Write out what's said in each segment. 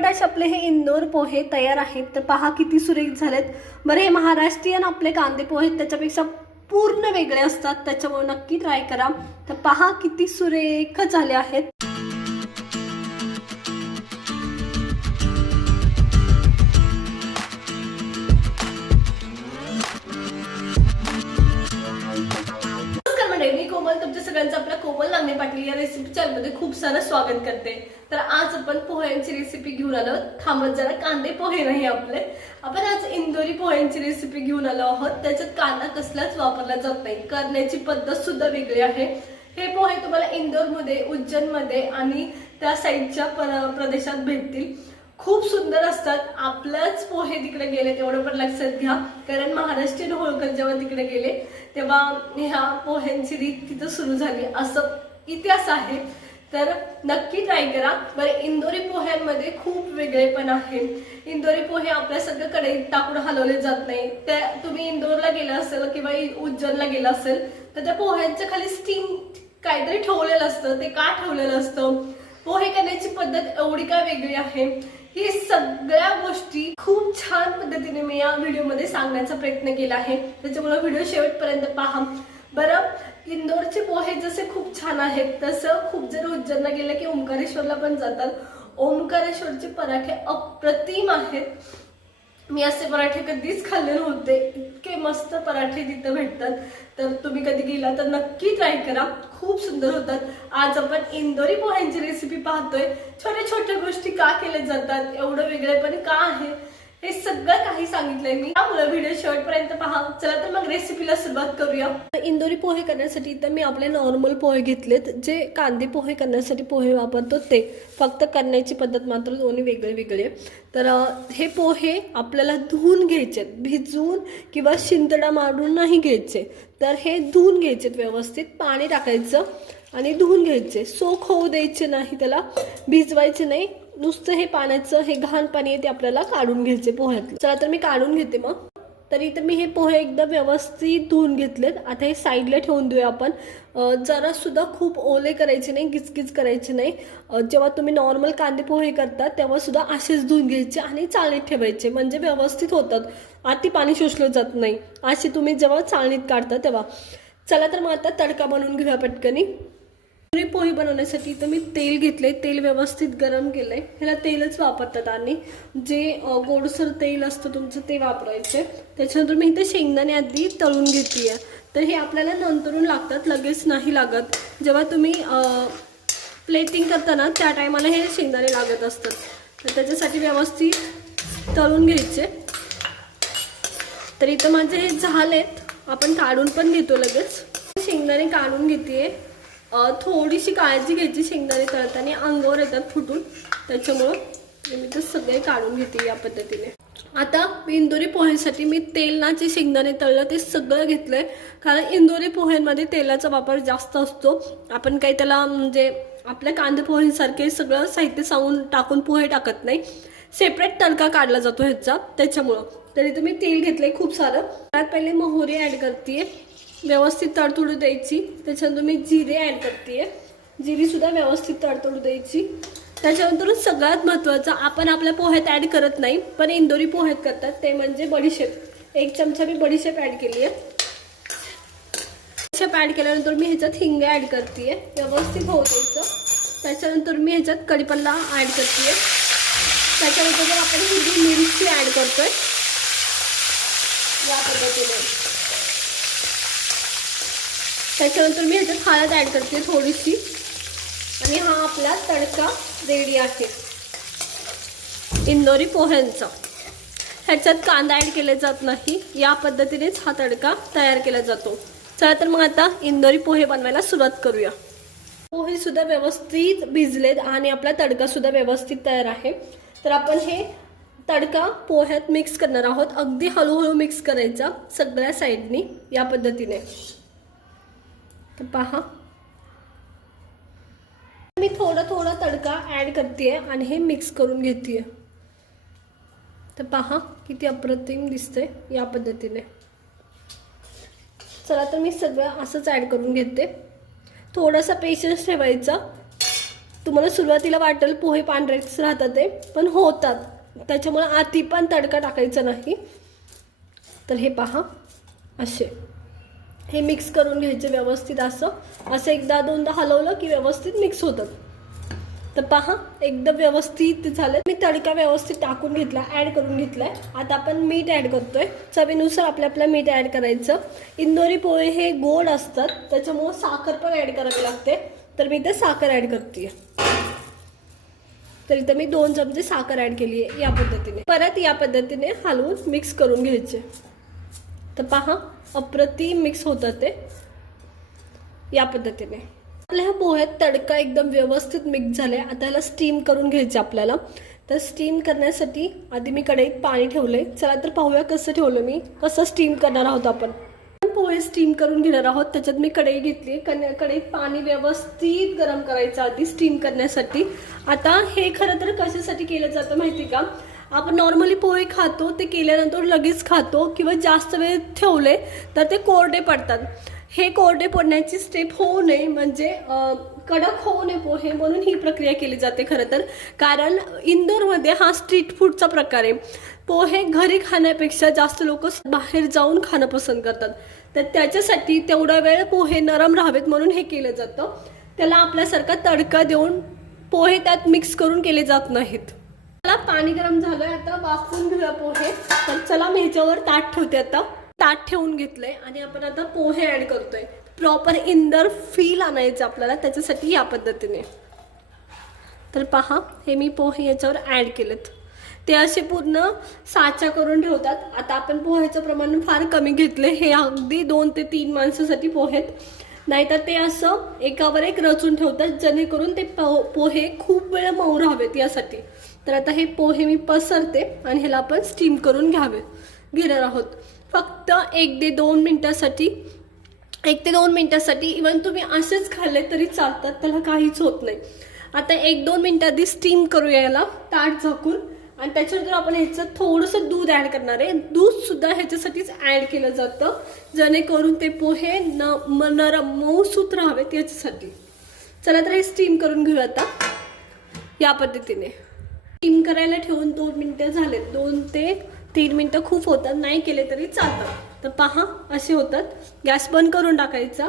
झटपट आपले हे इंदोर पोहे तयार आहेत. तर पहा किती सुरेख झालेत. बरं हे महाराष्ट्रीयन आपले कांदे पोहे आहेत, त्याच्यापेक्षा पूर्ण वेगळे असतात. त्याच्यामुळे नक्की ट्राय करा. तर पहा किती सुरेख झाले आहेत. कोमल तुमच्या सगळ्यांचं आपल्या कोमल नांगणे पाटील या रेसिपी चॅनलमध्ये खूप सारं स्वागत करते. तर आज आपण पोह्यांची रेसिपी घेऊन आलो आहोत. थांबत जरा कांदे पोहे नाही आपले. आपण आज इंदोरी पोह्यांची रेसिपी घेऊन आलो आहोत. त्याच्यात कांदा कसलाच वापरला जात नाही. करण्याची पद्धत सुद्धा वेगळी आहे. हे पोहे तुम्हाला इंदोरमध्ये उज्जैनमध्ये आणि त्या साईडच्या प्रदेशात भेटतील. खूप सुंदर असतात. आपलंच पोहे तिकडे गेले तेवढं पण लक्षात घ्या. कारण महाराष्ट्रीयन होळकर जेव्हा तिकडे गेले तेव्हा ह्या पोह्यांची रीत तिथं सुरू झाली. असं इतिहास आहे. तर नक्की ट्राय करा. बरं इंदोरी पोह्यांमध्ये खूप वेगळेपण आहे. इंदोरी पोहे आपल्या सगळं कडे टाकून हलवले जात नाही. त्या तुम्ही इंदोरला गेला असेल किंवा उज्जैनला गेला असेल तर त्या पोह्यांच्या खाली स्टीम काहीतरी ठेवलेलं असतं. ते का ठेवलेलं असतं? पोहे करण्याची पद्धत एवढी काय वेगळी आहे? हे सगळ्या गोष्टी खूप छान पद्धतीने मी या व्हिडिओमध्ये सांगण्याचा प्रयत्न केला आहे. त्याच्यामुळे व्हिडिओ शेवटपर्यंत पहा. बरं इंदोरचे पोहे जसे खूप छान आहेत तसं खूप जर उज्जैनला गेलं की ओंकारेश्वरला पण जातात. ओंकारेश्वरचे पराठे अप्रतिम आहेत. मी असे पराठे कधीच खाल्ले नव्हते. इतके मस्त पराठे तिथं भेटतात. तर तुम्ही कधी गेला तर नक्की ट्राय करा. खूप सुंदर होतात. आज आपण इंदोरी पोह्यांची रेसिपी पाहतोय. छोट्या छोट्या गोष्टी का केल्या जातात? एवढं वेगळेपण का आहे? हे सगळं काही सांगितलंय मी. त्यामुळे व्हिडिओ शेवटपर्यंत पहा. चला तर मग रेसिपीला सुरुवात करूया. इंदोरी पोहे करण्यासाठी तर मी आपले नॉर्मल पोहे घेतलेत. जे कांदे पोहे करण्यासाठी पोहे वापरतो ते. फक्त करण्याची पद्धत मात्र दोन्ही वेगळे वेगळे. तर हे पोहे आपल्याला धुवून घ्यायचे भिजवून किंवा शिंतडा मारून नाही घ्यायचे. तर हे धुवून घ्यायचेत व्यवस्थित. पाणी टाकायचं आणि धुवून घ्यायचे. सोख होऊ द्यायचे नाही त्याला. भिजवायचे नाही. नुसतं हे पाण्याचं हे घाण पाणी आहे ते आपल्याला काढून घ्यायचे पोह्यातलं. चला तर मी काढून घेते मग. तर इथं मी हे पोहे एकदम व्यवस्थित धुवून घेतलेत. आता हे साईडला ठेवून देऊया आपण. जरासुद्धा खूप ओले करायचे नाही गिचगिच करायचे नाही. जेव्हा तुम्ही नॉर्मल कांदे पोहे करता तेव्हा सुद्धा असेच धुवून घ्यायचे आणि चाळणीत ठेवायचे. म्हणजे व्यवस्थित होतात. आती पाणी शोषलं जात नाही. असे तुम्ही जेव्हा चाळणीत काढता तेव्हा. चला तर मग आता तडका बनवून घेऊया पटकनी. पुरी पोहे बनवण्यासाठी इथं मी तेल घेतले तेल व्यवस्थित गरम केलंय. ह्याला तेलच वापरतात आणि. जे गोडसर तेल असतं तुमचं ते वापरायचे. त्याच्यानंतर मी इथे शेंगदाणे आधी तळून घेते तर हे आपल्याला नंतरून लागतात. लगेच नाही लागत. जेव्हा तुम्ही प्लेटिंग करताना त्या टायमाला हे शेंगदाणे लागत असतात. तर त्याच्यासाठी व्यवस्थित तळून घ्यायचे. तर इथं माझे हे झालेत. आपण काढून पण घेतो लगेच. शेंगदाणे काढून घेते थोडीशी काळजी घ्यायची शेंगदाणे तळताना अंगावर येतात फुटून. त्याच्यामुळं मी तर सगळे काढून घेते या पद्धतीने. आता इंदोरी पोह्यांसाठी मी तेल ना जे शेंगदाणे तळलं ते सगळं घेतलंय. कारण इंदोरी पोह्यांमध्ये तेलाचा वापर जास्त असतो. आपण काही त्याला म्हणजे आपल्या कांदे पोह्यांसारखे सगळं साहित्य सांगून टाकून पोहे टाकत नाही. सेपरेट तडका काढला जातो ह्याचा. त्याच्यामुळं. तरी तर मी तेल घेतलंय खूप सारं. त्यात पहिले मोहरी ॲड करते व्यवस्थित तडतडू द्यायची. त्याच्यानंतर मी जिरे ॲड करते जिरीसुद्धा व्यवस्थित तडतडू द्यायची. त्याच्यानंतर सगळ्यात महत्त्वाचं आपण आपल्या पोह्यात ॲड करत नाही पण इंदोरी पोह्यात करतात. ते म्हणजे बडीशेप. एक चमचा मी बडीशेप ॲड केली आहे बडीशेप ॲड केल्यानंतर मी ह्याच्यात हिंग ॲड करते व्यवस्थित होऊ द्यायचं. त्याच्यानंतर मी ह्याच्यात कडीपल्ला ॲड करते त्याच्यानंतर आपण हिरवी मिरची ॲड करतोय या पद्धतीने. त्याच्यानंतर मी ह्याच्यात हळद ॲड करते थोडीशी. आणि हा आपला तडका रेडी आहे. इंदोरी पोह्यांचा. ह्याच्यात कांदा ॲड केले जात नाही. या पद्धतीनेच हा तडका तयार केला जातो. चला तर मग आता इंदोरी पोहे बनवायला सुरुवात करूया. पोहे सुद्धा व्यवस्थित भिजलेत आणि आपला तडका सुद्धा व्यवस्थित तयार आहे. तर आपण हे तडका पोह्यात मिक्स करणार आहोत. अगदी हळूहळू मिक्स करायचा सगळ्या साईडनी या पद्धतीने. तर पहा. मी थोडा थोडा तडका ॲड करते आणि हे मिक्स करून घेते तर पहा किती अप्रतिम दिसते या पद्धतीने. चला तर मी सगळं असंच ॲड करून घेते. थोडासा पेशन्स ठेवायचा. तुम्हाला सुरुवातीला वाटेल पोहे पांढरेच राहतात ते पण होतात. त्याच्यामुळे आती पण तडका टाकायचा नाही. तर हे पहा असे. हे मिक्स करून घ्यायचे व्यवस्थित असं. असं एकदा दोनदा हलवलं की व्यवस्थित मिक्स होतात तर पहा एकदम व्यवस्थित झालं. मी तडका व्यवस्थित टाकून घेतला ॲड करून घेतलाय. आता आपण मीठ ॲड करतोय. चवीनुसार आपल्या आपलं मीठ ॲड करायचं. इंदोरी पोहे हे गोड असतात. त्याच्यामुळं साखर पण ॲड करावी लागते. तर मी इथे साखर ॲड करते तर इथं मी दोन चमचे साखर ॲड केली आहे या पद्धतीने. परत या पद्धतीने हलवून मिक्स करून घ्यायचे. तर पहा अप्रतिम मिक्स होतं ते या पद्धतीने. आपल्या ह्या पोह्यात तडका एकदम व्यवस्थित मिक्स झालाय. आता याला स्टीम करून घ्यायचं आपल्याला. तर स्टीम करण्यासाठी आधी मी कढईत पाणी ठेवलंय. चला तर पाहूया कसं ठेवलं मी. कसं स्टीम करणार आहोत आपण. पोहे स्टीम करून घेणार आहोत. त्याच्यात मी कढई घेतली. कन्या कढईत पाणी व्यवस्थित गरम करायचं आधी स्टीम करण्यासाठी. आता हे खरं तर कशासाठी केलं जातं माहिती का? आपण नॉर्मली पोहे खातो ते केल्यानंतर लगेच खातो किंवा जास्त वेळ ठेवले तर ते कोरडे पडतात. हे कोरडे पडण्याची स्टेप होऊ नये म्हणजे कडक होऊ नये पोहे म्हणून ही प्रक्रिया केली जाते खरं तर. कारण इंदोरमध्ये हा स्ट्रीट फूडचा प्रकार आहे. पोहे घरी खाण्यापेक्षा जास्त लोक बाहेर जाऊन खाणं पसंत करतात. तर त्याच्यासाठी तेवढा वेळ पोहे नरम राहावेत म्हणून हे केलं जातं. त्याला आपल्यासारखा तडका देऊन पोहे त्यात मिक्स करून केले जात नाहीत. मला पाणी गरम झालंय आता वाफून घेऊया पोहे. तर चला मी ह्याच्यावर ताट ठेवते आता. ताट ठेवून घेतलंय आणि आपण आता पोहे ऍड करतोय. प्रॉपर इंदर फील आणायचं आपल्याला त्याच्यासाठी या पद्धतीने. तर पहा हे मी पोहे याच्यावर ॲड केलेत. ते असे पूर्ण साचा करून ठेवतात. आता आपण पोह्याचं प्रमाण फार कमी घेतले हे अगदी दोन ते तीन माणसासाठी पोहेत नाहीतर ते असं एकावर एक रचून ठेवतात जेणेकरून ते पो पोहे खूप वेळ मऊ राहावेत यासाठी. तर आता हे पोहे मी पसरते आणि ह्याला आपण स्टीम करून घ्यावे. घेणार आहोत. फक्त एक ते दोन मिनटासाठी एक ते दोन मिनटासाठी इवन तुम्ही असेच खाल्ले तरी चालतात त्याला काहीच होत नाही. आता एक दोन मिनटं आधी स्टीम करूया याला ताट झाकून. आणि त्याच्यानंतर आपण ह्याचं थोडंसं दूध ॲड करणार आहे दूधसुद्धा ह्याच्यासाठीच ॲड केलं जातं जेणेकरून ते पोहे न म नरम मऊसूत राहावेत याच्यासाठी. चला तर हे स्टीम करून घेऊ आता या पद्धतीने. स्टीम करायला ठेवून दोन मिनिटं झालेत. दोन ते तीन मिनिटं खूप होतात. नाही केले तरी चालतात. तर पहा असे होतात. गॅस बंद करून टाकायचा.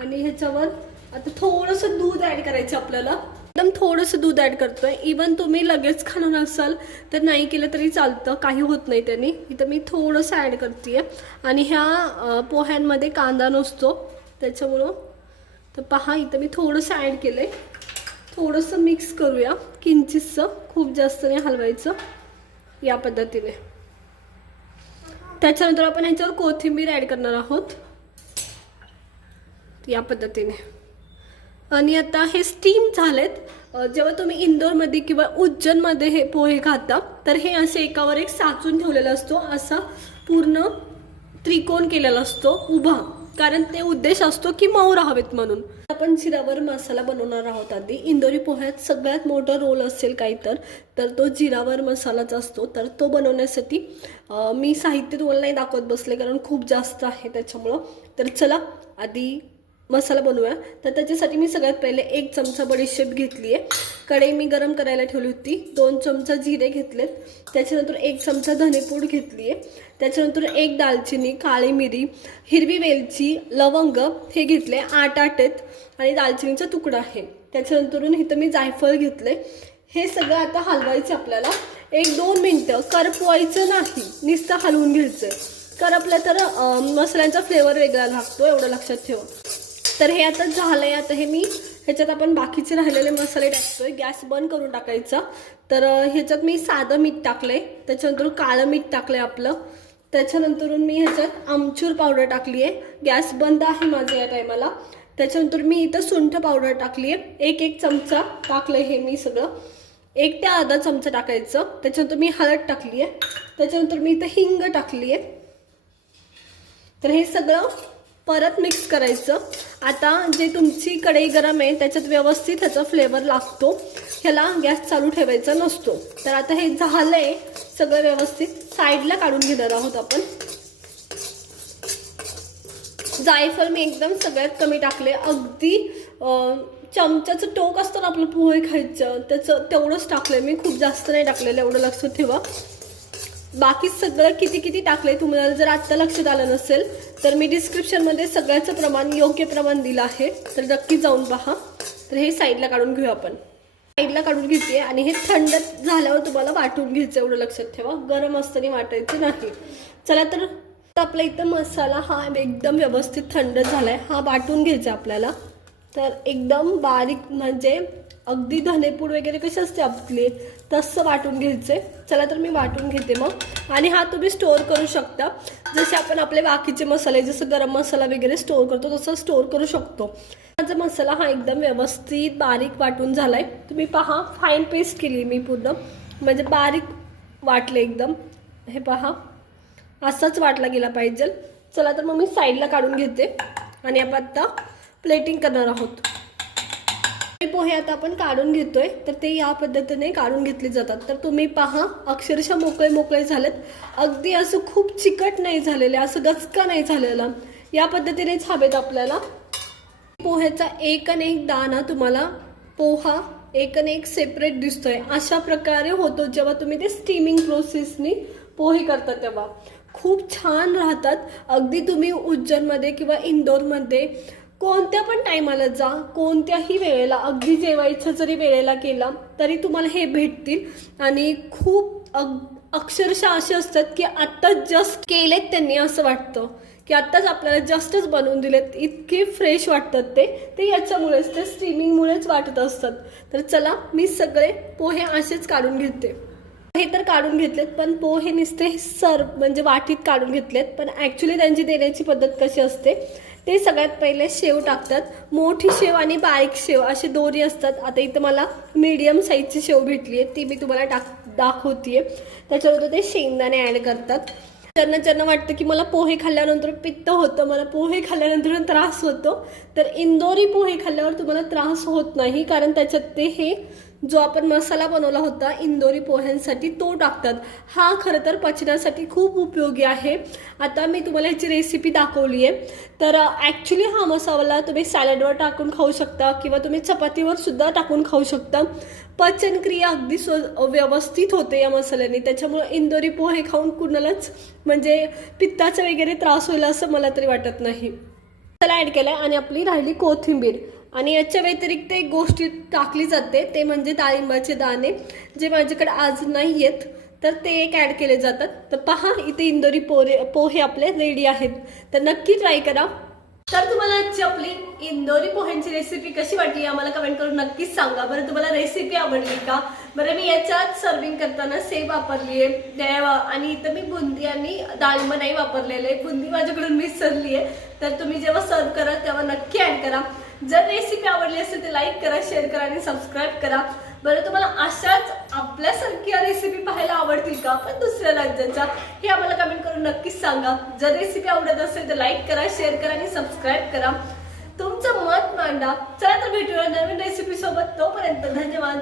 आणि ह्याच्यावर आता थोडंसं दूध ॲड करायचं आपल्याला. एकदम थोडंसं दूध ॲड करतोय. इवन तुम्ही लगेच खाणार असाल तर नाही केलं तरी चालतं. काही होत नाही त्यांनी. इथं मी थोडंसं ॲड करते आणि ह्या पोह्यांमध्ये कांदा नसतो. त्याच्यामुळं तर पहा इथं मी थोडंसं ॲड केलं आहे थोडंसं मिक्स करूया. किंचितचं खूप जास्त नाही हलवायचं या पद्धतीने. त्याच्यानंतर आपण ह्याच्यावर कोथिंबीर ॲड करणार आहोत. या पद्धतीने. आणि आता हे स्टीम झालेत. जेव्हा तुम्ही इंदोरमध्ये किंवा उज्जैनमध्ये हे पोहे खाता तर हे असे एकावर एक साचून ठेवलेला असतो. असा पूर्ण त्रिकोण केलेला असतो उभा. कारण ते उद्देश असतो की मऊ राहावेत म्हणून. आपण जिरावर मसाला बनवणार आहोत आधी. इंदोरी पोह्यात सगळ्यात मोठा रोल असेल काही तर. तर तो जिरावर मसालाच असतो. तर तो बनवण्यासाठी मी साहित्य तुम्हाला नाही दाखवत बसले कारण खूप जास्त आहे त्याच्यामुळं. तर चला आधी मसाला बनवूया. तर त्याच्यासाठी मी सगळ्यात पहिले एक चमचा बडीशेप घेतली आहे. कढई मी गरम करायला ठेवली होती. दोन चमचा जिरे घेतलेत. त्याच्यानंतर एक चमचा धनेपूड घेतली आहे. त्याच्यानंतर एक दालचिनी काळी मिरी हिरवी वेलची लवंग हे घेतले आठ आठ आहेत. आणि दालचिनीचा तुकडा आहे. त्याच्यानंतरून इथं मी जायफळ घेतले हे सगळं आता हलवायचं आपल्याला. एक दोन मिनटं करपवायचं नाही. नुसतं हलवून घ्यायचं. करपलं तर मसाल्यांचा फ्लेवर वेगळा लागतो. एवढं लक्षात ठेवा. तर हे आता झालंय. आता हे मी ह्याच्यात आपण बाकीचे राहिलेले मसाले टाकतोय. गॅस बंद करून टाकायचा. तर ह्याच्यात मी साधं मीठ टाकलंय. त्याच्यानंतर काळं मीठ टाकलंय आपलं. त्याच्यानंतरून मी ह्याच्यात आमचूर पावडर टाकली आहे गॅस बंद आहे माझं या टायमाला. त्याच्यानंतर मी इथं सुंठ पावडर टाकली आहे एक एक चमचा टाकलंय हे मी सगळं. एक ते अर्धा चमचा टाकायचं. त्याच्यानंतर मी हळद टाकली आहे त्याच्यानंतर मी इथं हिंग टाकली आहे तर हे सगळं परत मिक्स करायचं. आता जे तुमची कढई गरम आहे त्याच्यात व्यवस्थित ह्याचा फ्लेवर लागतो. ह्याला गॅस चालू ठेवायचा नसतो. तर आता हे झालंय. सगळं व्यवस्थित साईडला काढून घेणार आहोत आपण. जायफळ मी एकदम सगळ्यात कमी टाकले. अगदी चमच्याचं टोक असतं ना आपलं पोहे खायचं त्याचं तेवढंच टाकलंय मी. खूप जास्त नाही टाकलेलं एवढं लक्षात ठेवा. बाकी सगळं किती किती टाकलंय तुम्हाला जर आत्ता लक्षात आलं नसेल तर मी डिस्क्रिप्शनमध्ये सगळ्याचं प्रमाण योग्य प्रमाण दिलं आहे. तर नक्की जाऊन पहा. तर हे साईडला काढून घेऊ आपण. साईडला काढून घेते आणि हे थंड झाल्यावर तुम्हाला वाटून घ्यायचं एवढं लक्षात ठेवा. गरम असताना वाटायचं नाही. चला तर आपला इथं मसाला हा एकदम व्यवस्थित थंड आहे हा वाटून घ्यायचा आपल्याला. तर एकदम बारीक म्हणजे अगदी धनेपूड वगैरे कशी असते आपली? तसं वाटून घ्यायचे चला तर मी वाटून घेते मग. आणि हा तुम्ही स्टोअर करू शकता. जसे आपण आपले बाकीचे मसाले जसं गरम मसाला वगैरे स्टोअर करतो तसं स्टोअर करू शकतो. माझा मसाला हा एकदम व्यवस्थित बारीक वाटून झाला आहे तुम्ही पहा फाईन पेस्ट केली मी पूर्ण. म्हणजे बारीक वाटले एकदम. हे पहा. असाच वाटला गेला पाहिजे. चला तर मग मी साईडला काढून घेते. आणि आपण आत्ता प्लेटिंग करणार आहोत. हे पोहे आता आपण काढून घेतोय तर ते या पद्धतीने काढून घेतले जातात. तर तुम्ही पहा अक्षरशः मोकळे मोकळे झालेत. अगदी असं खूप चिकट नाही झालेले असं गचका नाही झालेला. या पद्धतीनेच हवेत आपल्याला पोह्याचा एक आणि एक दाना तुम्हाला पोहा एक आणि एक सेपरेट दिसतोय. अशा प्रकारे होतो जेव्हा तुम्ही ते स्टीमिंग प्रोसेसनी पोहे करता तेव्हा. खूप छान राहतात. अगदी तुम्ही उज्जैनमध्ये किंवा इंदोरमध्ये कोणत्या पण टायमाला जा कोणत्याही वेळेला अगदी जेवायचं जरी वेळेला केला तरी तुम्हाला हे भेटतील. आणि खूप अग अक्षरशः असे असतात की आत्ता जस्ट केलेत त्यांनी असं वाटतं. की आत्ताच आपल्याला जस्टच बनवून दिलेत इतके फ्रेश वाटतात ते. ते याच्यामुळेच ते स्ट्रीमिंगमुळेच वाटत असतात. तर चला मी सगळे पोहे असेच काढून घेते. हे तर काढून घेतलेत पण पोहे नुसते सर म्हणजे वाटीत काढून घेतलेत. पण ॲक्च्युली त्यांची देण्याची पद्धत कशी असते? ते सगळ्यात पहिले शेव टाकतात. मोठी शेव आणि बारीक शेव असे दोरी असतात. आता इथं मला मीडियम साईजची शेव भेटली आहे ती मी तुम्हाला टाक दाखवते त्याच्यानंतर ते शेंगदाणे ॲड करतात. ज्यांना ज्यांना वाटतं की मला पोहे खाल्ल्यानंतर पित्त होतं. मला पोहे खाल्ल्यानंतर त्रास होतो. तर इंदोरी पोहे खाल्ल्यावर तुम्हाला त्रास होत नाही. कारण त्याच्यात ते हे जो आपण मसाला बनवला होता इंदोरी पोह्यांसाठी तो टाकतात. हा खरं तर पचण्यासाठी खूप उपयोगी आहे. आता मी तुम्हाला ह्याची रेसिपी दाखवली आहे. तर ॲक्च्युली हा मसाला तुम्ही सॅलडवर टाकून खाऊ शकता किंवा तुम्ही चपातीवर सुद्धा टाकून खाऊ शकता. पचनक्रिया अगदी स्व व्यवस्थित होते या मसाल्याने. त्याच्यामुळं इंदोरी पोहे खाऊन कुणालाच म्हणजे पित्ताचा वगैरे त्रास होईल असं मला तरी वाटत नाही. त्याला ॲड केलं आणि आपली राहिली कोथिंबीर. आणि याच्या व्यतिरिक्त एक गोष्टी टाकली जाते ते म्हणजे डाळिंबाचे दाणे. जे माझ्याकडे आज नाही आहेत तर ते एक ॲड केले जातात. तर पहा इथे इंदोरी पोरे पोहे आपले रेडी आहेत. तर नक्की ट्राय करा. तर तुम्हाला आजची आपली इंदोरी पोह्यांची रेसिपी कशी वाटली आम्हाला कमेंट करून नक्कीच सांगा. बरं तुम्हाला रेसिपी आवडली का? बरं मी याच्यात सर्विंग करताना सेव वापरली आहे आणि इथं मी बुंदी आणि डाळिंब नाही वापरलेले. बुंदी माझ्याकडून विसरली आहे तर तुम्ही जेव्हा सर्व करा तेव्हा नक्की ॲड करा. जर रेसिपी आवडली असेल तर लाईक करा शेअर करा आणि सबस्क्राईब करा. बरं तुम्हाला अशाच आपल्यासारख्या रेसिपी पाहायला आवडतील का? पण दुसऱ्या राज्याच्या हे आम्हाला कमेंट करून नक्कीच सांगा. जर रेसिपी आवडत असेल तर लाईक करा शेअर करा आणि सबस्क्राईब करा. तुमचं मत मांडा. चला तर भेटूया नवीन रेसिपी सोबत. तोपर्यंत धन्यवाद.